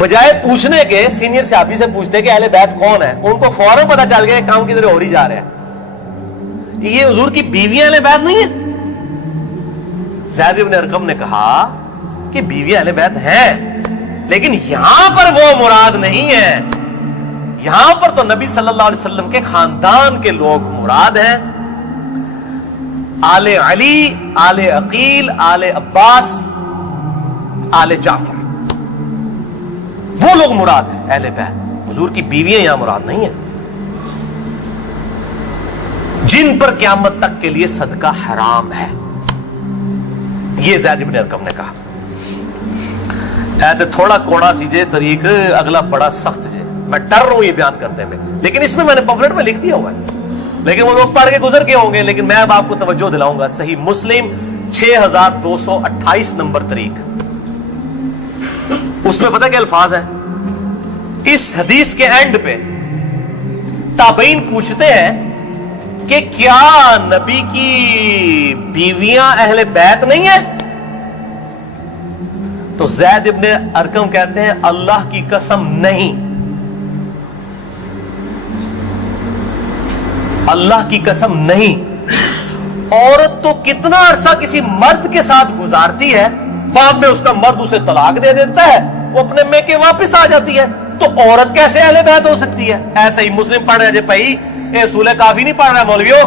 بجائے پوچھنے کے سینئر صحابی سے پوچھتے کہ اہل بیت کون ہے، ان کو فوراً پتا چل گیا کام کی طرح ہو ہی جا رہا ہے، یہ حضور کی بیویاں اہل بیت نہیں ہیں۔ زید بن ارقم نے کہا کہ بیویاں اہل بیت ہیں، لیکن یہاں پر وہ مراد نہیں ہے، یہاں پر تو نبی صلی اللہ علیہ وسلم کے خاندان کے لوگ مراد ہیں، آل علی، آل عقیل، آل عباس، آل جعفر، وہ لوگ مراد ہیں اہل بیت، حضور کی بیویاں یہاں مراد نہیں ہیں، جن پر قیامت تک کے لیے صدقہ حرام ہے، یہ زید بن ارقم نے کہا۔ تھوڑا کوڑا سی جے طریق، اگلا بڑا سخت جے، میں ڈر رہا ہوں یہ بیان کرتے ہوئے، لیکن اس میں نے پمفلٹ میں لکھ دیا ہوا ہے، لیکن وہ لوگ پڑھ کے گزر کے ہوں گے، لیکن میں اب آپ کو توجہ دلاؤں گا۔ صحیح مسلم 6228 نمبر طریق، اس میں پتہ کیا الفاظ ہیں؟ اس حدیث کے اینڈ پہ تابعین پوچھتے ہیں کہ کیا نبی کی بیویاں اہل بیت نہیں ہیں؟ تو زید ابن ارقم کہتے ہیں اللہ کی قسم نہیں، اللہ کی قسم نہیں۔ عورت تو کتنا عرصہ کسی مرد کے ساتھ گزارتی ہے، بعد میں اس کا مرد اسے طلاق دے دیتا ہے، وہ اپنے میکے واپس آ جاتی ہے، تو عورت کیسے اہل بیت ہو سکتی ہے؟ ایسے ہی مسلم پڑھ رہے جے بھائی، اے سولہ کافی نہیں پڑھ رہا مولویوں،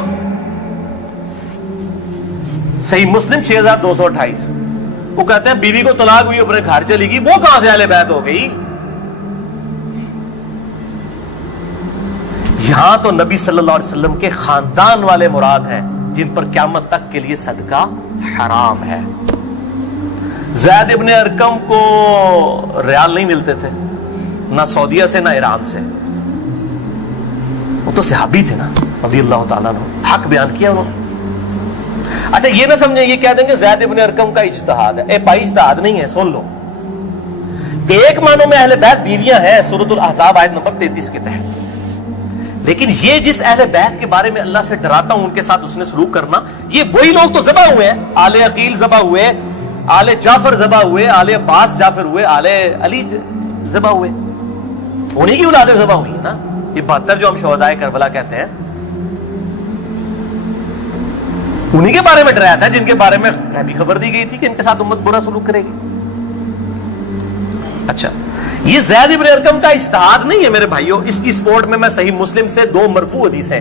صحیح مسلم 6228، وہ کہتے ہیں بیوی کو طلاق ہوئی اپنے گھر چلی گئی، وہ کہاں سے اہل بیت ہو گئی؟ یہاں تو نبی صلی اللہ علیہ وسلم کے خاندان والے مراد ہیں، جن پر قیامت تک کے لیے صدقہ حرام ہے۔ زید ابن ارقم کو ریال نہیں ملتے تھے، نہ سعودیہ سے نہ ایران سے، وہ تو صحابی تھے نا رضی اللہ تعالیٰ عنہ، حق بیان کیا انہوں نے۔ اچھا یہ نہ سمجھیں یہ کہہ دیں کہ زید ابن ارقم کا اجتہاد ہے، اے بھائی اجتہاد نہیں ہے، سن لو، ایک معنوں میں اہل بیت بیویاں ہیں سورۃ الاحزاب آیت نمبر 33 کے تحت، لیکن یہ جس اہل بیت کے بارے میں اللہ سے ڈراتا ہوں ان کے ساتھ اس نے سلوک کرنا، یہ وہی لوگ تو ذبح ہوئے ہیں، آل عقیل ذبح ہوئے، آل جعفر ذبح ہوئے، آل عباس جعفر ہوئے، آل علی ذبح ہوئے، انہی کی اولادیں ذبح ہوئی ہیں نا، یہ 72 جو ہم شہدائے کربلا کہتے ہیں، انہی کے بارے میں ڈرایا تھا جن کے بارے میں غیبی خبر دی گئی تھی کہ ان کے ساتھ امت برا سلوک کرے گی۔ اچھا یہ زید ابن ارقم کا اجتہاد نہیں ہے میرے بھائیوں، اس کی سپورٹ میں صحیح مسلم سے 2 مرفوع حدیثیں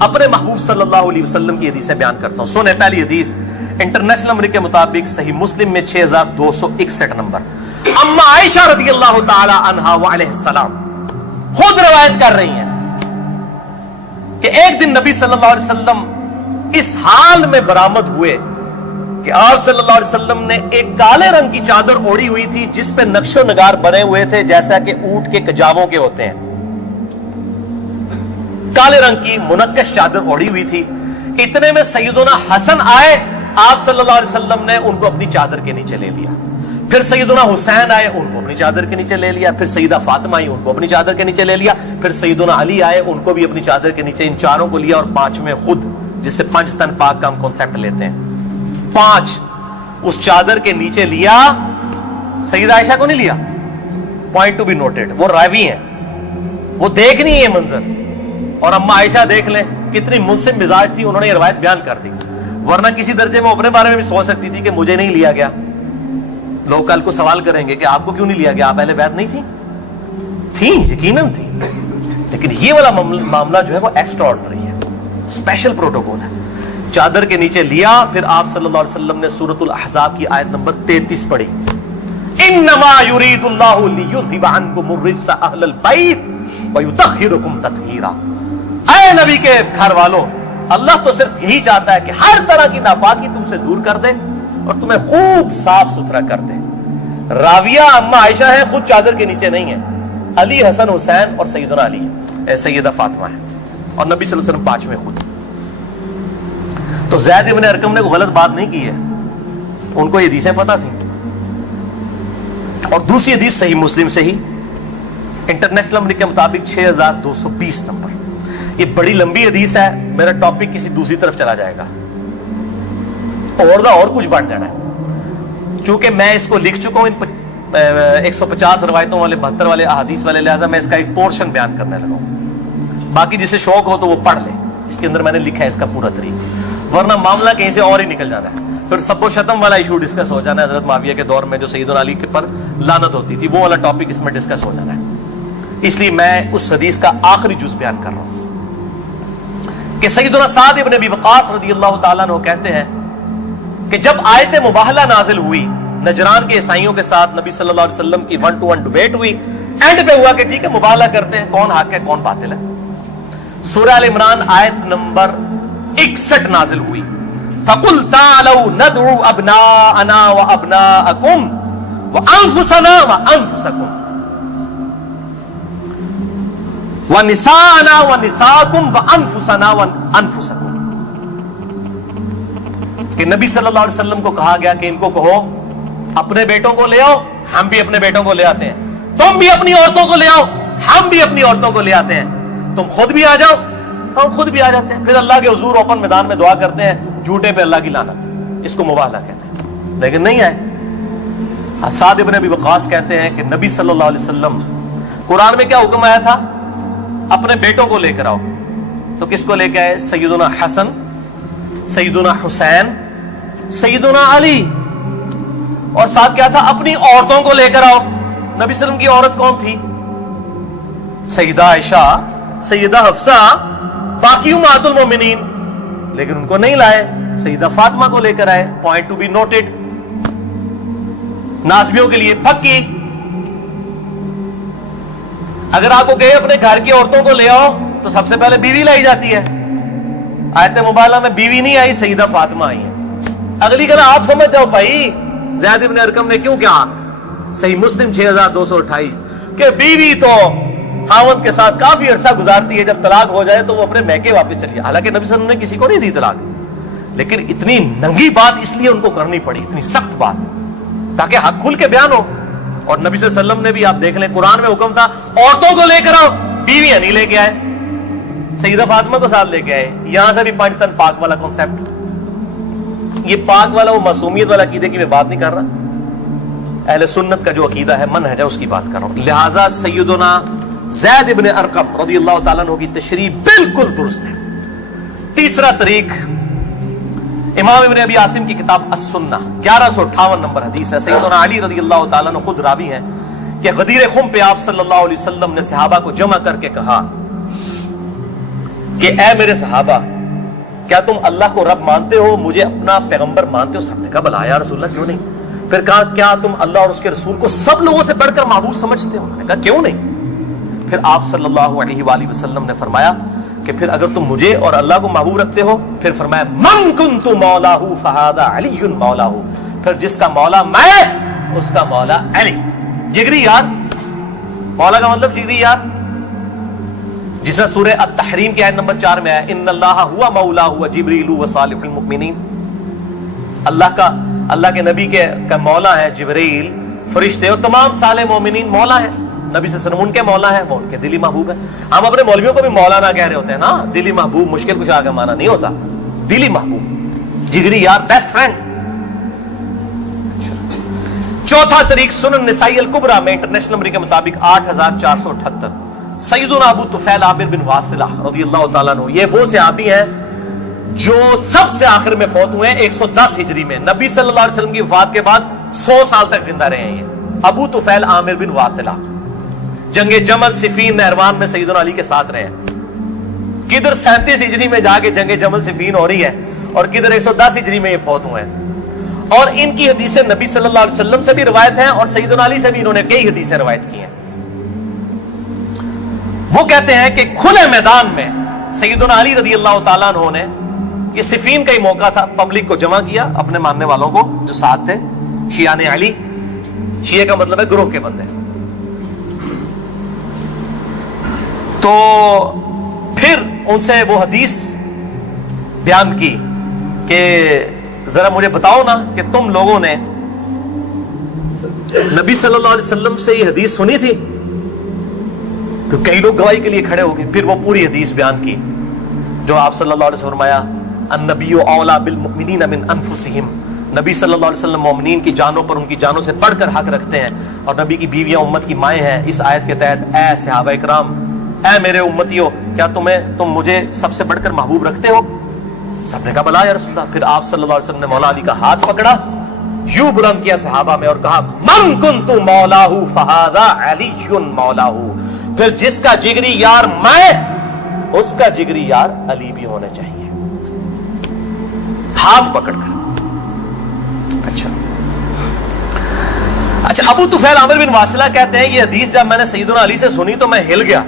اپنے محبوب صلی اللہ علیہ وسلم کی حدیثیں بیان کرتا ہوں۔ سنیں پہلی حدیث انٹرنیشنل نمبر کے مطابق صحیح مسلم میں 6261 نمبر، اما عائشہ رضی اللہ تعالی عنہا وعلیہ السلام خود روایت کر رہی ہیں کہ ایک دن نبی صلی اللہ علیہ وسلم اس حال میں برآمد ہوئے کہ آپ صلی اللہ علیہ وسلم نے ایک کالے رنگ کی چادر اوڑھی ہوئی تھی جس پہ نقش و نگار بنے ہوئے تھے جیسا کہ اونٹ کے کجاووں کے ہوتے ہیں، کالے رنگ کی منقش چادر اوڑھی ہوئی تھی۔ اتنے میں سیدنا حسن آئے، آپ صلی اللہ علیہ وسلم نے ان کو اپنی چادر کے نیچے لے لیا، پھر سیدنا حسین آئے، ان کو اپنی چادر کے نیچے لے لیا، پھر سیدہ فاطمہ آئی، ان کو اپنی چادر کے نیچے لے لیا، پھر سیدنا علی آئے، ان کو بھی اپنی چادر کے نیچے، ان چاروں کو لیا، اور 5ویں خود، جس سے 5 تن پاک کا ہم کانسیپٹ لیتے ہیں، 5 اس چادر کے نیچے لیا۔ سیدہ عائشہ کو نہیں لیا، پوائنٹ ٹو بی نوٹڈ، وہ راوی ہیں، وہ دیکھ نہیں ہے منظر، اور اما عائشہ دیکھ لیں کتنی منصف مزاج تھی، انہوں نے یہ روایت بیان کر دی، ورنہ کسی درجے میں اپنے بارے میں بھی سوچ سکتی تھی کہ مجھے نہیں لیا گیا، لوگ کل کو سوال کریں گے کہ آپ کو کیوں نہیں لیا گیا، آپ اہل بیت نہیں تھی، یقیناً تھی، لیکن یہ والا معاملہ جو ہے وہ ایکسٹرا آرڈنری ہے، اسپیشل پروٹوکول ہے۔ چادر کے نیچے لیا، پھر آپ صلی اللہ علیہ وسلم نے سورۃ الاحزاب کی آیت نمبر 33 پڑھی، انما یرید اللہ لیذھب عنکم الرجس اہل البیت ویطہرکم تطہیرا۔ اے نبی کے گھر والوں، اللہ تو صرف یہی چاہتا ہے کہ ہر طرح کی ناپاکی تم سے دور کر دے اور تمہیں خوب صاف ستھرا کر دے۔ راویہ اما عائشہ ہے، خود چادر کے نیچے نہیں ہے، علی، حسن، حسین اور سیدنا علی ہے، سیدہ فاطمہ ہے، اور نبی صلی اللہ علیہ وسلم 5ویں خود۔ تو زید ابن ارقم نے کوئی غلط بات نہیں کی ہے، ان کو یہ حدیثیں پتہ تھیں۔ اور دوسری حدیث صحیح مسلم سے ہی انٹرنیشنل نمبر کے مطابق 6220 نمبر، یہ بڑی لمبی حدیث ہے، میرا ٹاپک کسی دوسری طرف چلا جائے گا اور کچھ بڑھ جانا ہے، چونکہ میں اس کو لکھ چکا ہوں، ان 150 روایتوں والے 72 والے احادیث والے، لہٰذا میں اس کا ایک پورشن بیان کرنے لگا ہوں، باقی جسے شوق ہو تو وہ پڑھ لے، اس کے اندر میں نے لکھا ہے اس کا پورا طریقہ، ورنہ معاملہ کہیں سے اور ہی نکل جانا ہے، پھر سب و شتم والا ایشو ڈسکس ہو جانا ہے، حضرت معاویہ کے دور میں جو سیدنا علی کے پر لعنت ہوتی تھی وہ والا ٹاپک اس میں ڈسکس ہو جانا ہے، اس لیے میں اس حدیث کا آخری جز بیان کر رہا ہوں کہ سیدنا سعد ابن ابی وقاص رضی اللہ تعالیٰ عنہ کہتے ہیں کہ جب آیت مباہلہ نازل ہوئی نجران کے عیسائیوں کے ساتھ نبی صلی اللہ علیہ وسلم کی 1-to-1 ڈیبیٹ ہوئی، اینڈ پہ ہوا کہ ٹھیک ہے مباہلہ کرتے ہیں کون حق ہے کون باطل ہے، سورہ ال عمران آیت نمبر 61 نازل ہوئی، فَقُلْ تَعَالَوْا نَدْعُوا أَبْنَاءَنَا وَأَبْنَاءَكُمْ وَأَنفُسَنَا وَأَنفُسَكُمْ وَنِسَاءَنَا وَنِسَاءَكُمْ وَأَنفُسَنَا وَأَنفُسَكُمْ، کہ نبی صلی اللہ علیہ وسلم کو کہا گیا کہ ان کو کہو اپنے بیٹوں کو لے آؤ، ہم بھی اپنے بیٹوں کو لے آتے ہیں، تم بھی اپنی عورتوں کو لے آؤ، ہم بھی اپنی عورتوں کو لے آتے ہیں، تم خود بھی آ جاؤ ہم خود بھی آ جاتے ہیں، پھر اللہ کے حضور اوپن میدان میں دعا کرتے ہیں، جھوٹے پہ اللہ کی لعنت، اس کو مباہلہ کہتے ہیں، لیکن نہیں آئے۔ سعد ابن ابی وقاص کہتے ہیں کہ نبی صلی اللہ علیہ وسلم قرآن میں کیا حکم آیا تھا؟ اپنے بیٹوں کو لے کر آؤ، تو کس کو لے کے آئے؟ سیدنا حسن، سیدنا حسین، سیدنا علی، اور ساتھ کیا تھا؟ اپنی عورتوں کو لے کر آؤ۔ نبی صلی اللہ علیہ وسلم کی عورت کون تھی؟ سیدہ عائشہ، سیدہ حفصہ، باقی امہات المومنین، لیکن ان کو نہیں لائے، سیدہ فاطمہ کو لے کر آئے، پوائنٹ ٹو بی نوٹڈ، نازبیوں کے لیے پکی۔ اگر آپ کو کہے اپنے گھر کی عورتوں کو لے آؤ تو سب سے پہلے بیوی لائی جاتی ہے، آیت مباہلہ میں بیوی نہیں آئی، سیدہ فاطمہ آئی ہے۔ اگلی کہنا آپ سمجھ جاؤ بھائی زید ابن ارقم نے کیوں کہا، صحیح مسلم 6228، کہ بیوی تو خاوند کے ساتھ کافی عرصہ گزارتی ہے، جب طلاق ہو جائے تو وہ اپنے میکے واپس چلی جائے۔ حالانکہ نبی صلی اللہ علیہ وسلم نے کسی کو نہیں دی طلاق، لیکن اتنی ننگی بات اس لیے ان کو کرنی پڑی، اتنی سخت بات، تاکہ حق کھل کے بیان ہو۔ اور نبی صلی اللہ علیہ وسلم نے بھی آپ دیکھ لیں قرآن میں حکم تھا عورتوں کو لے کر آؤ، بیویاں نہیں لے کے آئے، سیدہ فاطمہ کو ساتھ لے کے آئے۔ یہاں سے بھی پانچ تن پاک والا کنسپٹ، یہ پاک والا وہ معصومیت والا عقیدے کی میں بات نہیں کر رہا، اہل سنت کا جو عقیدہ ہے منہج ہے اس کی بات کر رہا ہوں۔ لہٰذا سیدنا زید ابن ارقم رضی اللہ تعالیٰ عنہ کی تشریح بالکل درست ہے۔ تیسرا طریق امام ابن ابی عاصم کی کتاب السنہ 1158 نمبر حدیث ہے، سیدنا علی رضی اللہ تعالیٰ عنہ خود راوی ہیں کہ غدیر خم پہ آپ صلی اللہ علیہ وسلم نے صحابہ کو جمع کر کے کہا کہ اے میرے صحابہ، کیا تم اللہ کو رب مانتے ہو، مجھے اپنا پیغمبر مانتے ہو؟ صاحب نے کہا بلا یا رسول اللہ کیوں نہیں۔ پھر کہا کیا تم اللہ اور اس کے رسول کو سب لوگوں سے بڑھ کر محبوب سمجھتے ہو؟ انہوں نے کہا کیوں نہیں۔ پھر آپ صلی اللہ علیہ وآلہ وسلم نے فرمایا کہ پھر اگر تم مجھے اور اللہ کو محبوب رکھتے ہو، پھر فرمایا من کنت مولاہ فہذا علی مولاہ، پھر جس کا مولا میں اس کا مولا علی، جگری یار۔ مولا کا مطلب جگری یار، جسے سورہ التحریم کی آیت نمبر 4 میں آیا ان اللہ ہوا مولاہ وجبریل وصالح المؤمنین، اللہ کے نبی کا مولا ہے جبریل، فرشتے اور تمام صالح مومنین مولا ہیں۔ نبی صلی اللہ علیہ وسلم ان کے مولا ہیں، وہ ان کے دلی محبوب ہیں۔ ہم اپنے مولویوں کو بھی مولانا کہہ رہے ہوتے ہیں نا، دلی محبوب مشکل کچھ آگے مانا نہیں ہوتا، دلی محبوب، جگری یار، بیسٹ فرینڈ۔ چوتھا طریق سنن نسائی الکبریٰ میں انٹرنیشنل نمبر کے مطابق 8478، سیدنا ابو طفیل عامر بن واصلہ رضی اللہ تعالیٰ عنہ، یہ وہ صحابی ہیں جو سب سے آخر میں فوت ہوئے ہیں 110 ہجری میں، نبی صلی اللہ علیہ وسلم کی وفات کے بعد 100 سال تک زندہ رہے ہیں۔ یہ ابو طفیل عامر بن واصلہ جنگ جمل صفین نہروان میں سیدنا علی کے ساتھ رہے ہیں، کدھر 37 ہجری میں جا کے جنگ جمل صفین ہو رہی ہے اور کدھر 110 ہجری میں یہ فوت ہوئے ہیں، اور ان کی حدیثیں نبی صلی اللہ علیہ وسلم سے بھی روایت ہیں اور سیدنا علی سے بھی انہوں نے کئی حدیثیں روایت کی ہیں۔ وہ کہتے ہیں کہ کھلے میدان میں سیدنا علی رضی اللہ تعالیٰ عنہ نے، یہ صفین کا ہی موقع تھا، پبلک کو جمع کیا، اپنے ماننے والوں کو جو ساتھ تھے، شیعان علی، شیعہ کا مطلب ہے گروہ کے بندے، تو پھر ان سے وہ حدیث بیان کی کہ ذرا مجھے بتاؤ نا کہ تم لوگوں نے نبی صلی اللہ علیہ وسلم سے یہ حدیث سنی تھی؟ تو کئی لوگ گواہی کے لیے کھڑے ہو گئے۔ پھر وہ پوری حدیث بیان کی جو آپ صلی اللہ علیہ وسلم فرمایا النبی اولیٰ بالمؤمنین من انفسہم نبی صلی اللہ علیہ وسلم مومنین کی جانوں پر ان کی جانوں سے بڑھ کر حق رکھتے ہیں، اور نبی کی بیویاں امت کی مائیں ہیں. اس آیت کے تحت اے صحابہ کرام، اے میرے امتیوں، کیا تم مجھے سب سے بڑھ کر محبوب رکھتے ہو؟ سب نے کہا بلا یا رسول اللہ. پھر آپ صلی اللہ علیہ وسلم نے مولا علی کا ہاتھ پکڑا، یوں بلند کیا صحابہ میں اور کہا من کنت مولاہ فہذا علی مولاہ. پھر جس کا جگری یار میں، اس کا جگری یار علی بھی ہونے چاہیے، ہاتھ پکڑ کر. اچھا ابو طفیل عامر بن واصلہ کہتے ہیں یہ حدیث جب میں نے سیدنا علی سے سنی تو میں ہل گیا.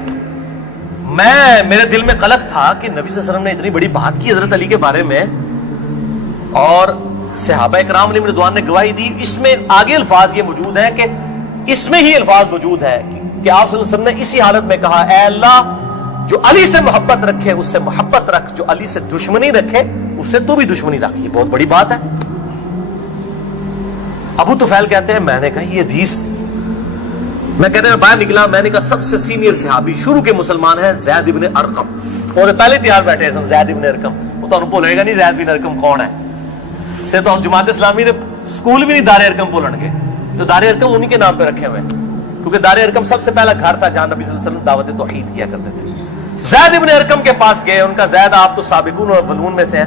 میرے دل میں قلق تھا کہ نبی صلی اللہ علیہ وسلم نے اتنی بڑی بات کی حضرت علی کے بارے میں، اور صحابہ کرام علیہ رضوان نے گواہی دی. اس میں آگے الفاظ یہ موجود ہیں کہ اس میں ہی الفاظ موجود ہے کہ آپ صلی اللہ علیہ وسلم نے اسی حالت میں کہا اے اللہ جو علی سے محبت رکھے اس سے محبت رکھ، جو علی سے دشمنی رکھے اس سے تو بھی دشمنی رکھ. یہ بہت بڑی بات ہے. ابو طفیل کہتے ہیں میں نے کہا یہ حدیث، میں کہتے ہیں باہر نکلا، میں نے کہا سب سے سینئر صحابی شروع کے مسلمان ہیں زید ابن ارقم. وہ پہلے تیار بیٹھے ہیں زید ابن ارقم. وہ تو بھولے گا نہیں زید ابن ارقم کون ہے، تو جماعت اسلامی دے سکول بھی نہیں دار ارقم بولن گے. جو دار ارقم انہی کے نام پہ رکھے ہوئے، کیونکہ دار ارقم سب سے پہلا گھر تھا جہاں نبی صلی اللہ علیہ وسلم دعوت توحید کیا کرتے تھے. زید ابن ارقم کے پاس گئے، ان کا زید آپ تو سابقون اور اولون میں سے ہیں،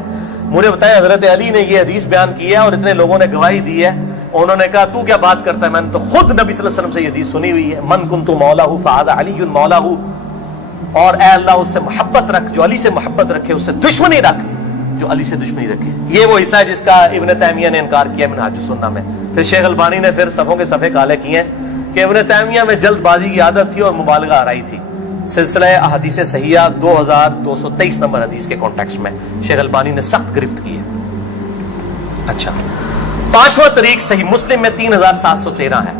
مجھے بتایا حضرت علی نے یہ حدیث بیان کی ہے اور اتنے لوگوں نے گواہی دی ہے. انہوں نے کہا تو کیا بات کرتا ہے، میں نے تو خود نبی صلی اللہ علیہ وسلم سے یہ حدیث سنی ہوئی ہے من کنت مولاہ فہذا علی مولاہ، اور اے اللہ اس سے محبت رکھ جو علی سے محبت رکھے، اس سے دشمنی رکھ جو علی سے دشمنی رکھے. یہ وہ حصہ ہے جس کا ابن تیمیہ نے انکار کیا منہاج السنہ میں. پھر شیخ البانی نے پھر صفوں کے صفحے کالے کیے ہیں کہ ابن تیمیہ میں جلد بازی کی عادت تھی اور مبالغہ آرائی تھی. سلسلہ احادیث صحیحہ 2223 نمبر حدیث کے کانٹیکسٹ میں شیخ البانی نے سخت گرفت کی ہے. اچھا پانچواں طریق صحیح مسلم میں 3713 ہے،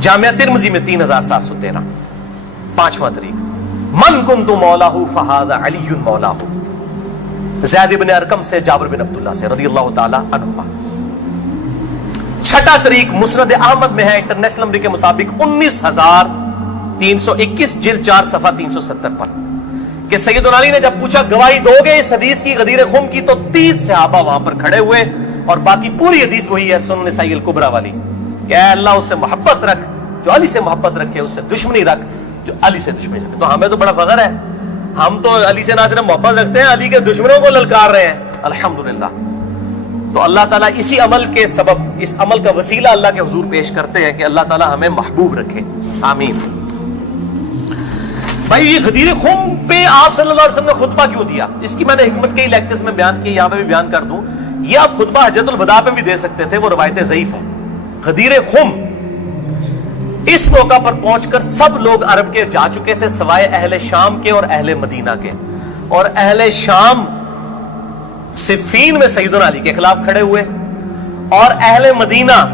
جامعہ ترمذی میں 3713. پانچواں طریق من کنت مولاہ فہذا علی مولاہ، زید بن ارقم سے جابر بن عبداللہ سے رضی اللہ تعالی عنہما. چھٹا طریق مسند احمد میں ہے انٹرنیشنل نمبر کے مطابق 19321 جلد 4 صفحہ 370 پر کہ سیدنا علی نے جب پوچھا گواہی دو گے اس حدیث کی غدیر خم کی، تو 30 صحابہ وہاں پر کھڑے ہوئے، اور باقی پوری حدیث وہی ہے سنن نسائی الکبریٰ والی کہ اے اللہ اس سے محبت رکھ جو علی سے محبت رکھے، اس سے دشمنی رکھ جو علی سے دشمنی رکھے. تو ہمیں تو بڑا فخر ہے، ہم تو علی سے نہ صرف محبت رکھتے ہیں، علی کے دشمنوں کو للکار رہے ہیں الحمدللہ. تو اللہ تعالیٰ اسی عمل کے سبب، اس عمل کا وسیلہ اللہ کے حضور پیش کرتے ہیں کہ اللہ تعالیٰ ہمیں محبوب رکھے، آمین. بھائی یہ غدیر خم پہ آپ صلی اللہ علیہ وسلم نے خطبہ کیوں دیا؟ اس کی میں نے حکمت کئی لیکچرز میں بیان کی، یہاں پہ بھی بیان کر دوں. یہ آپ خطبہ حجۃ الوداع پہ بھی دے سکتے تھے، وہ روایتیں ضعیف ہیں. غدیر خم اس موقع پر پہنچ کر سب لوگ عرب کے جا چکے تھے سوائے اہل شام کے اور اہل مدینہ کے، اور اہل شام صفین میں سیدنا علی کے خلاف کھڑے ہوئے، اور اہل مدینہ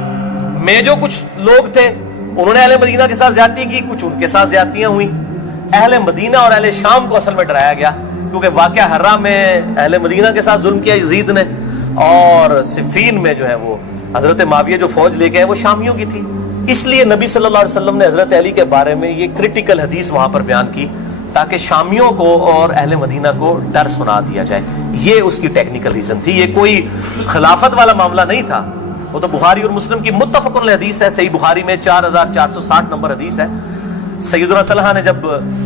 میں جو کچھ لوگ تھے انہوں نے اہل مدینہ کے ساتھ زیادتی کی، کچھ ان کے ساتھ زیادتیاں ہوئیں. اہل مدینہ اور اہل شام کو اصل میں ڈرایا گیا، کیونکہ واقعہ حرہ میں اہل مدینہ کے ساتھ ظلم کیا یزید نے، اور صفین میں جو ہے وہ حضرت معاویہ جو فوج لے کے وہ شامیوں کی تھی. اس لیے نبی صلی اللہ علیہ وسلم نے حضرت علی کے بارے میں یہ کریٹیکل حدیث وہاں پر بیان کی تاکہ شامیوں کو اور اہل مدینہ کو ڈر سنا دیا جائے. یہ اس کی ٹیکنیکل ریزن تھی، یہ کوئی خلافت والا معاملہ نہیں تھا. وہ تو بخاری اور مسلم کی متفق علیہ حدیث ہے، صحیح بخاری میں 4460 نمبر حدیث ہے. سیدنا طلحہ نے جب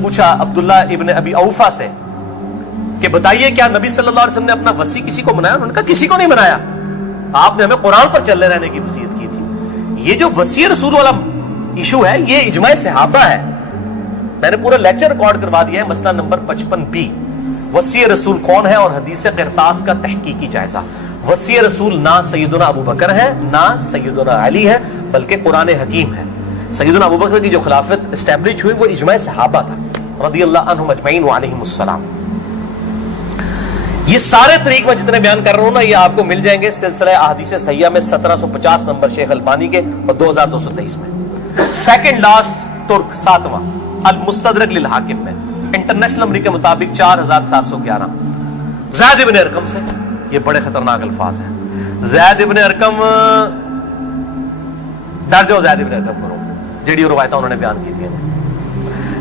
پوچھا عبداللہ ابن ابی اوفا سے کہ بتائیے کیا نبی صلی اللہ علیہ وسلم نے اپنا وصی کسی کو منایا؟ انہوں نے کہا کسی کو نہیں منایا، آپ نے ہمیں قرآن پر چلے رہنے کی وصیت کی تھی. یہ جو وصی رسول والا ایشو ہے یہ اجماع صحابہ ہے. میں نے پورا لیکچر ریکارڈ کروا دیا ہے، مسئلہ نمبر 55B وصی رسول کون ہے اور حدیث قرطاس کا تحقیقی جائزہ. وصی رسول نہ سیدنا ابو بکر ہے نہ سیدنا علی ہے، بلکہ قرآن حکیم ہے. سیدنا ابو بکر کی جو خلافت اسٹیبلش ہوئی وہ اجماع صحابہ تھا رضی اللہ عنہم اجمعین وعلیہم السلام. یہ سارے طریق میں جتنے بیان کر رہا ہوں نا یہ آپ کو مل جائیں گے سلسلہ احادیث صحیحہ میں 1750 نمبر شیخ البانی کے اور 2223 میں. سیکنڈ لاسٹ ترک 7واں المستدرک للحاکم میں انٹرنیشنل نمبر کے مطابق 4711 زید ابن ارقم سے. یہ بڑے خطرناک الفاظ ہیں. زید ابن ارقم ڈر جاؤ، زید ابن ارقم کرو جیڑی روایتیں انہوں نے بیان کی تھی.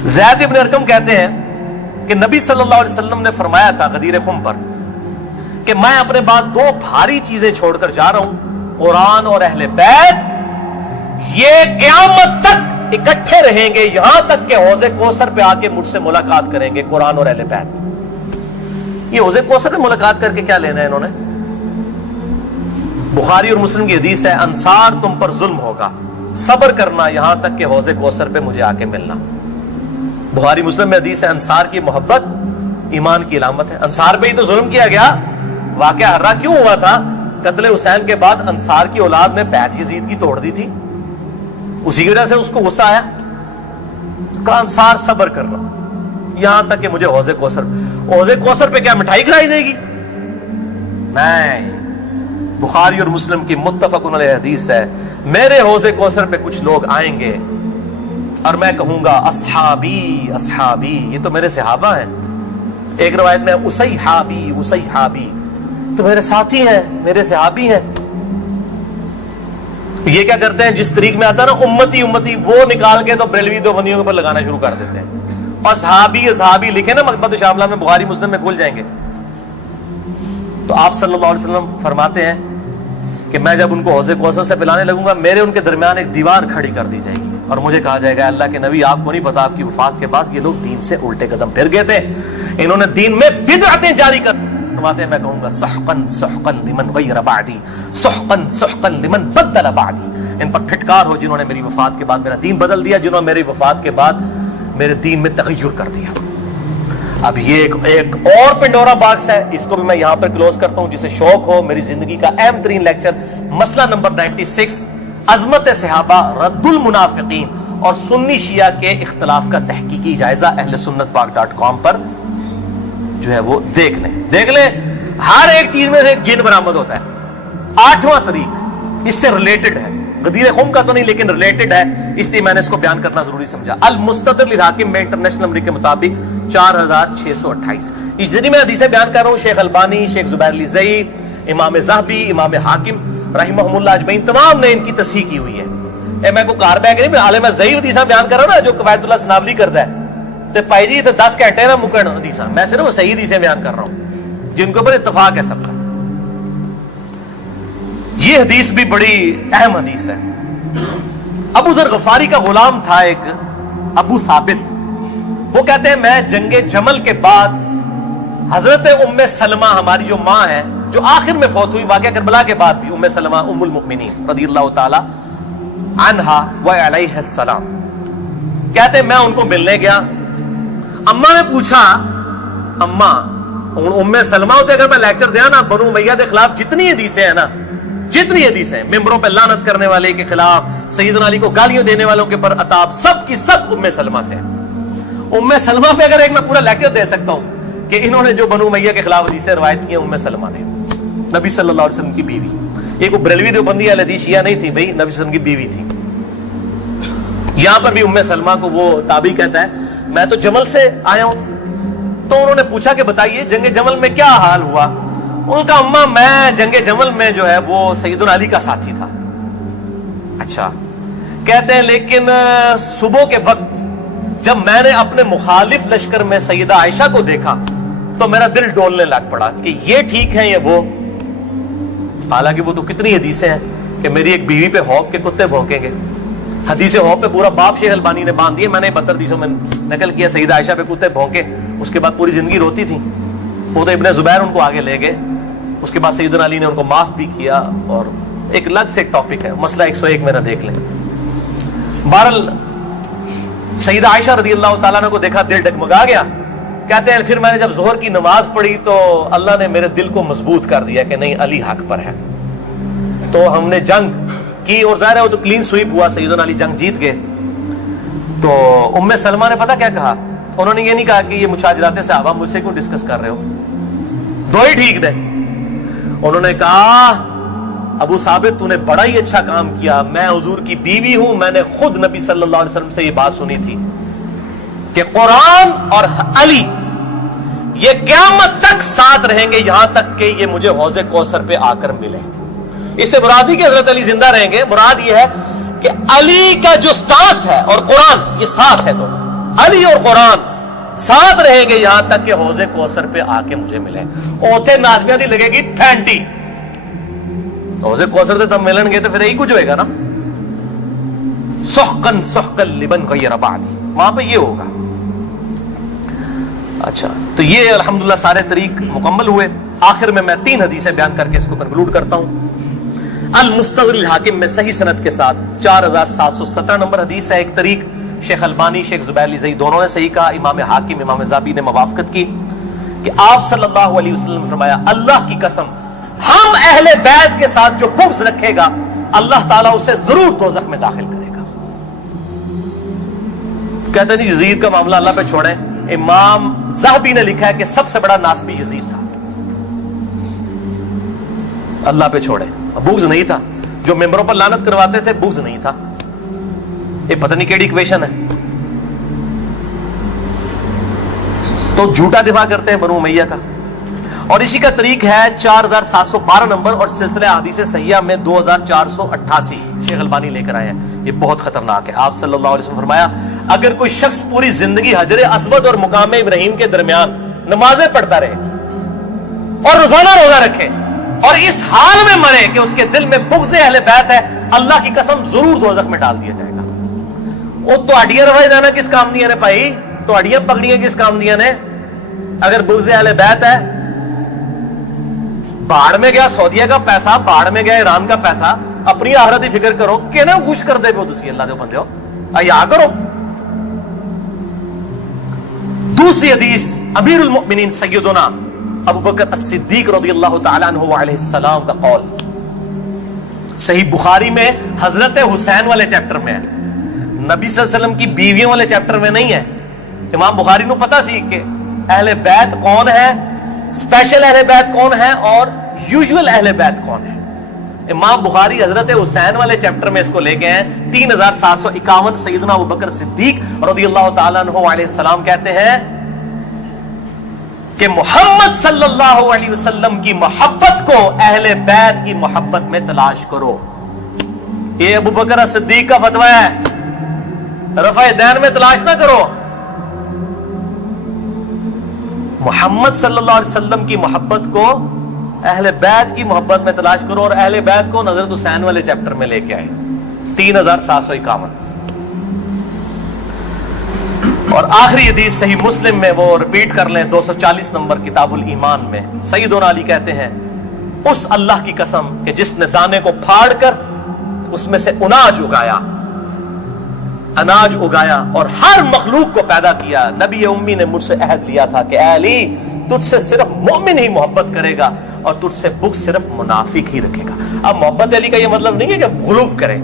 زید ابن ارقم کہتے ہیں کہ نبی صلی اللہ علیہ وسلم نے فرمایا تھا غدیر خم پر کہ میں اپنے بعد دو بھاری چیزیں چھوڑ کر جا رہا ہوں، قرآن اور اہل بیت، یہ قیامت تک اکٹھے رہیں گے یہاں تک کہ حوض کوثر پہ آ کے مجھ سے ملاقات کریں گے، قرآن اور اہل بیت۔ یہ حوض کوثر میں ملاقات کر کے کیا لینا ہے انہوں نے؟ بخاری اور مسلم کی حدیث ہے، انصار تم پر ظلم ہوگا، صبر کرنا یہاں تک کہ حوض کوثر پہ مجھے آ کے ملنا۔ بخاری مسلم میں حدیث ہے، انصار کی محبت ایمان کی علامت ہے۔ انصار پہ ہی تو ظلم کیا گیا، واقعہ ہررا کیوں ہوا تھا؟ قتل حسین کے بعد انصار کی اولاد نے بیعت یزید کی توڑ دی تھی، اسی کی وجہ سے اس کو غصہ آیا، کہا انصار صبر کر رہا یہاں تک کہ مجھے حوض کوثر پہ کیا مٹھائی کھلائی جائے گی؟ نہیں، بخاری اور مسلم کی متفق علیہ حدیث ہے، میرے حوض کوثر پہ کچھ لوگ آئیں گے اور میں کہوں گا اصحابی اصحابی، یہ تو میرے صحابہ ہیں۔ ایک روایت میں اسیحابی اسیحابی، تو میرے ساتھی ہیں، میرے صحابی ہیں۔ یہ کیا کرتے ہیں، جس طریق میں آتا ہے نا امتی امتی، وہ نکال کے تو بریلوی دیوبندیوں کے اوپر لگانا شروع کر دیتے ہیں۔ اصحابی اصحابی لکھے نا مکتبۃ الشاملہ میں، بخاری مسلم میں کھل جائیں گے۔ تو آپ صلی اللہ علیہ وسلم فرماتے ہیں کہ میں جب ان کو حوض کوثر سے پلانے لگوں گا، میرے ان کے درمیان ایک دیوار کھڑی کر دی جائے گی اور مجھے کہا جائے گا اللہ کے نبی آپ کو نہیں پتا آپ کی وفات کے بعد یہ لوگ دین سے الٹے قدم پھر گئے تھے، انہوں نے دین میں بدعتیں جاری کر فرماتے ہیں، میں کہوں گا سحقن سحقن لمن غیر بعدی، سحقن سحقن لمن بدل بعدی، ان پر پھٹکار ہو جنہوں نے میری وفات کے بعد میرا دین بدل دیا، جنہوں نے میری وفات کے بعد میرے دین میں تغیر کر دیا۔ اب یہ ایک اور پنڈورا باکس ہے، اس کو بھی میں یہاں پر کلوز کرتا ہوں۔ جسے شوق ہو میری زندگی کا اہم ترین لیکچر، مسئلہ نمبر 96، عظمت صحابہ، رد المنافقین اور سنی شیعہ کے اختلاف کا تحقیقی جائزہ، اہل سنت پاک.com پر جو ہے وہ دیکھ لیں۔ ہر ایک چیز میں سے ایک جن برآمد ہوتا ہے۔ 8واں طریق اس سے ریلیٹڈ ہے، غدیر خم کا تو نہیں لیکن ریلیٹڈ ہے، اس لیے میں نے اس کو بیان کرنا ضروری سمجھا۔ المستدرک للحاکم میں انٹرنیشنل نمبر کے مطابق 4628، اس جتنی میں حدیثیں بیان کر رہا ہوں، شیخ البانی، شیخ زبیر علی زئی، امام ذہبی، امام حاکم رحمہم اللہ اجمعین، تمام نے ان کی تصحیح کی ہوئی ہے۔ اے میں کو کار بیگ نہیں، میں عالم زئی حدیثاں بیان کر رہا ہوں نا، جو قواعد اللہ سنابلی کرتا ہے، تے پائی جی تے 10 گھنٹے نہ مکن حدیثاں، میں صرف صحیح حدیثیں بیان کر رہا ہوں جن کے اوپر اتفاق ہے سب کا۔ یہ حدیث بھی بڑی اہم حدیث ہے۔ ابو ذر غفاری کا غلام تھا ایک ابو ثابت، وہ کہتے ہیں میں جنگ جمل کے بعد حضرت ام سلمہ ہماری جو ماں ہے، جو آخر میں فوت ہوئی، واقعہ کربلا کے بعد بھی، ام سلمہ ام المؤمنین رضی اللہ تعالی عنہا و علیہ السلام، کہتے ہیں میں ان کو ملنے گیا، اماں نے پوچھا، اماں ام سلمہ ہوتے اگر میں لیکچر دیا نا بنو امیہ کے خلاف جتنی حدیثیں ہیں نا، جتنی حدیثیں ممبروں پہ لعنت کرنے والے کے خلاف، سیدنا علی کو گالیاں دینے والوں کے پر عتاب، سب کی سب ام سلمہ سے ہیں۔ ام سلمہ پہ اگر ایک میں پورا لیکچر دے سکتا ہوں کہ انہوں نے جو بنو امیہ کے خلاف حدیثیں روایت کی ہیں، ام سلمہ نے، نبی صلی اللہ علیہ وسلم کی بیوی، یہ کوئی بریلوی دیوبندی اہل حدیث شیعہ نہیں تھی بھائی، نبی صلی اللہ علیہ وسلم کی بیوی تھی۔ یہاں پر بھی ام سلمہ کو وہ تابعی کہتا ہے میں تو جمل سے آیا ہوں، تو انہوں نے پوچھا کہ بتائیے جنگ جمل میں کیا حال ہوا؟ ان کا اماں میں جنگ جمل میں جو ہے وہ سیدنا علی کا ساتھی تھا۔ اچھا، کہتے ہیں لیکن صبح کے وقت جب میں نے اپنے مخالف لشکر میں سیدہ عائشہ کو دیکھا تو میرا دل ڈولنے لگ پڑا کہ یہ ٹھیک ہے یہ وہ، حالانکہ وہ تو کتنی حدیثیں ہیں کہ میری ایک بیوی پہ خوف کے کتے بھونکیں گے، حدیث خوف پہ پورا باب شیخ البانی نے باندھ دیا، میں نے 72 حدیثوں میں نقل کیا، سیدہ عائشہ پہ کتے بھونکے، اس کے بعد پوری زندگی روتی تھی، وہ تو ابن زبیر ان کو آگے لے گئے، اس کے بعد سیدنا علی نے ان کو معاف بھی کیا، اور ایک الگ سے ایک ٹاپک ہے، مسئلہ 101 میرا دیکھ لیں۔ بہرحال سیدہ عائشہ رضی اللہ تعالیٰ عنہ کو دیکھا، دل ڈگمگا گیا، کہتے ہیں پھر میں نے جب ظہر کی نماز پڑھی تو اللہ نے میرے دل کو مضبوط کر دیا کہ نہیں علی حق پر ہے، تو ہم نے جنگ کی، اور ظاہر ہے وہ تو کلین سویپ ہوا، سیدنا علی جنگ جیت گئے۔ تو ام سلمہ نے پتہ کیا کہا؟ انہوں نے یہ نہیں کہا کہ یہ مشاجرات صحابہ مجھ سے کیوں ڈسکس کر رہے ہو، دو ہی ٹھیک نے، انہوں نے کہا ابو ثابت تو نے بڑا ہی اچھا کام کیا، میں حضور کی بیوی ہوں، میں نے خود نبی صلی اللہ علیہ وسلم سے یہ بات سنی تھی کہ قرآن اور علی یہ قیامت تک ساتھ رہیں گے یہاں تک کہ یہ مجھے حوض کوثر پہ آ کر ملے۔ اس سے مراد ہی کہ حضرت علی زندہ رہیں گے، مراد یہ ہے کہ علی کا جو سٹانس ہے اور قرآن یہ ساتھ ہے، دونوں علی اور قرآن ساتھ رہیں گے یہاں تک کہ حوض کوثر پہ آ کے مجھے ملے. اوتھے نازمیاں دی لگے گی پھینٹی, حوض کوثر تے تم ملن گے تو پھر یہی کچھ ہوئے گا نا. سحقن سحقن لمن غیر بعدی, وہاں پہ یہ ہوگا. اچھا, تو یہ الحمدللہ سارے طریق مکمل ہوئے. آخر میں 3 حدیثیں بیان کر کے اس کو کنکلوڈ کرتا ہوں. المستدرک الحاکم میں صحیح سند کے ساتھ 4717 نمبر حدیث ہے ایک طریق. شیخ البانی, شیخ زبیر علی زئی دونوں نے صحیح کہا. امام حاکم, امام ذہبی نے موافقت کی کہ آپ صلی اللہ علیہ وسلم نے فرمایا, اللہ کی قسم ہم اہل بیت کے ساتھ جو بغض رکھے گا اللہ تعالیٰ اسے ضرور دوزخ میں داخل کرے گا. کہتے ہیں یزید کا معاملہ اللہ پہ چھوڑیں. امام ذہبی نے لکھا ہے کہ سب سے بڑا ناسبی یزید تھا, اللہ پہ چھوڑے. بغض نہیں تھا, جو ممبروں پر لعنت کرواتے تھے بغض نہیں تھا. یہ پتہ نہیں کیڑی ایکویشن ہے. تو جھوٹا دفاع کرتے ہیں بنو امیہ کا. اور اسی کا طریق ہے 4712 نمبر اور سلسلہ احادیث صحیحہ میں 2488 شیخ البانی لے کر آئے ہیں. یہ بہت خطرناک ہے. آپ صلی اللہ علیہ وسلم فرمایا, اگر کوئی شخص پوری زندگی حجر اسود اور مقام ابراہیم کے درمیان نمازیں پڑھتا رہے اور روزانہ روزہ رکھے اور اس حال میں مرے کہ اس کے دل میں بغض اہل بیت ہے, اللہ کی قسم ضرور دوزخ میں ڈال دیا جائے گا. وہ تو اڈیاں روائی دینا کس کام دیا نے بھائی, تو اڈیاں پکڑیاں کس کام دیا نے. اگر بغض اہل بیت ہے, باڑ میں گیا سعودیہ کا پیسہ, باڑ میں گیا ایران کا پیسہ, اپنی آخرت کی فکر کرو کہ نا خوش کر دے پو تسی اللہ دے بندے ہو, ایا کرو. دوسری حدیث امیر المؤمنین سیدنا ابو بکر الصدیق رضی اللہ تعالیٰ عنہ علیہ السلام کا قول صحیح بخاری میں حضرت حسین والے چیپٹر میں ہے, نبی صلی اللہ علیہ وسلم کی بیویوں والے چیپٹر میں نہیں ہے. امام بخاری نو پتا سی کہ اہل بیت کون ہے, اسپیشل اہل بیت کون ہے اور یوزول اہل بیت کون ہے. امام بخاری حضرت حسین والے چیپٹر میں اس کو لے گئے ہیں. 3751 سیدنا ابو بکر صدیق رضی اللہ تعالیٰ عنہ علیہ السلام کہتے ہیں کہ محمد صلی اللہ علیہ وسلم کی محبت کو اہل بیت کی محبت میں تلاش کرو. یہ ابو بکر صدیق کا فتویٰ ہے, رفع دین میں تلاش نہ کرو. محمد صلی اللہ علیہ وسلم کی محبت کو اہل بیت کی محبت میں تلاش کرو, اور اہل بیت کو حضرت حسین والے چیپٹر میں لے کے آئے 3751. اور آخری حدیث صحیح مسلم میں, وہ ریپیٹ کر لیں, 240 نمبر کتاب الایمان میں سیدنا علی کہتے ہیں, اس اللہ کی قسم کہ جس نے دانے کو پھاڑ کر اس میں سے اناج اگایا اور ہر مخلوق کو پیدا کیا. نبی امی نے مجھ سے عہد لیا تھا کہ اے علی تجھ سے صرف مومن ہی محبت کرے گا اور تجھ سے بغض صرف منافق ہی رکھے گا. اب محبت علی کا یہ مطلب نہیں ہے کہ غلوف کرے,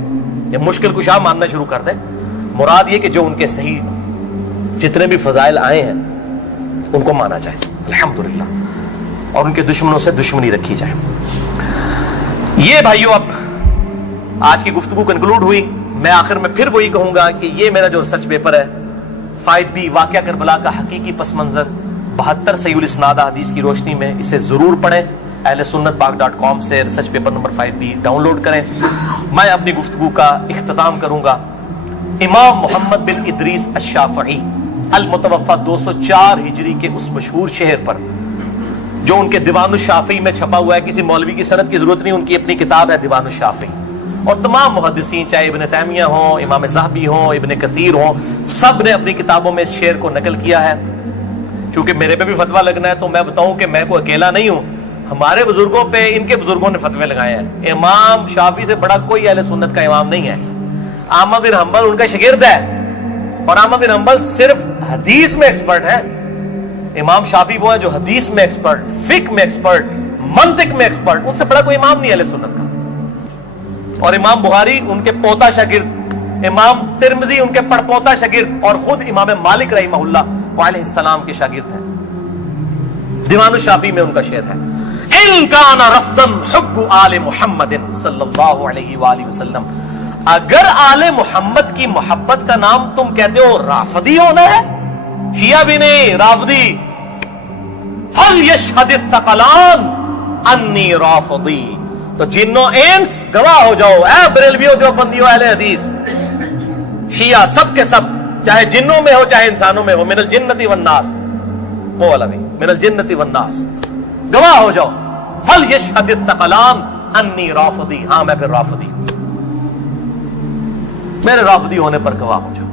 یہ مشکل کشا ماننا شروع کر دے. مراد یہ کہ جو ان کے صحیح جتنے بھی فضائل آئے ہیں ان کو مانا جائے الحمدللہ, اور ان کے دشمنوں سے دشمنی رکھی جائے. یہ بھائیو اب آج کی گفتگو کنکلوڈ ہوئی. میں آخر میں پھر وہی کہوں گا کہ یہ میرا جو ریسرچ پیپر ہے 5B واقعہ کربلا کا حقیقی پس منظر 72 صحیح الاسناد احادیث کی روشنی میں, اسے ضرور پڑھیں. اہل سنت پاک.com سے research paper number 5B download کریں. میں اپنی گفتگو کا اختتام کروں گا امام محمد بن ادریس الشافعی المتوفى 204 ہجری کے اس مشہور شہر پر جو ان کے دیوان الشافعی میں چھپا ہوا ہے. کسی مولوی کی سند کی ضرورت نہیں, ان کی اپنی کتاب ہے دیوان الشافعی. اور تمام محدثین چاہے ابن تیمیہ ہوں, امام ذہبی ہوں, ابن کثیر ہوں, سب نے اپنی کتابوں میں اس شعر کو نقل کیا ہے. چونکہ میرے پہ بھی فتویٰ لگنا ہے تو میں بتاؤں کہ میں کوئی اکیلا نہیں ہوں, ہمارے بزرگوں پہ ان کے بزرگوں نے فتوے لگائے ہیں. امام شافعی سے بڑا کوئی اہل سنت کا امام نہیں ہے. احمد بن حنبل ان کا شاگرد ہے, اور احمد بن حنبل صرف حدیث میں ایکسپرٹ ہے. امام شافعی وہ ہے جو حدیث میں ایکسپرٹ, فقہ میں ایکسپرٹ, منطق میں ایکسپرٹ. ان سے بڑا کوئی امام نہیں اہل سنت کا. اور امام بخاری ان کے پوتا شاگرد, امام ترمذی ان کے پڑپوتا شاگرد, اور خود امام مالک رحمہ اللہ علیہ السلام کے شاگرد ہیں. دیوان الشافعی میں ان کا شعر ہے, ان کان رفضا حب آل محمد صلی اللہ علیہ وآلہ وسلم. اگر آل محمد کی محبت کا نام تم کہتے ہو رافضی ہونا ہے, شیعہ بھی نہیں رافضی, فلیشہد الثقلان انی رافضی. تو جنوں اینس گواہ ہو جاؤ, اے بریلویو, دیوبندیو, اہل حدیث, شیعہ, سب کے سب چاہے جنوں میں ہو چاہے انسانوں میں ہو، من الجنتی والناس، وہ والا بھی من الجنتی والناس، گواہ ہو جاؤ، فلیشہد الثقلان انی رافضی، ہاں میں پھر رافضی ہوں، میرے رافضی ہونے پر گواہ ہو جاؤ۔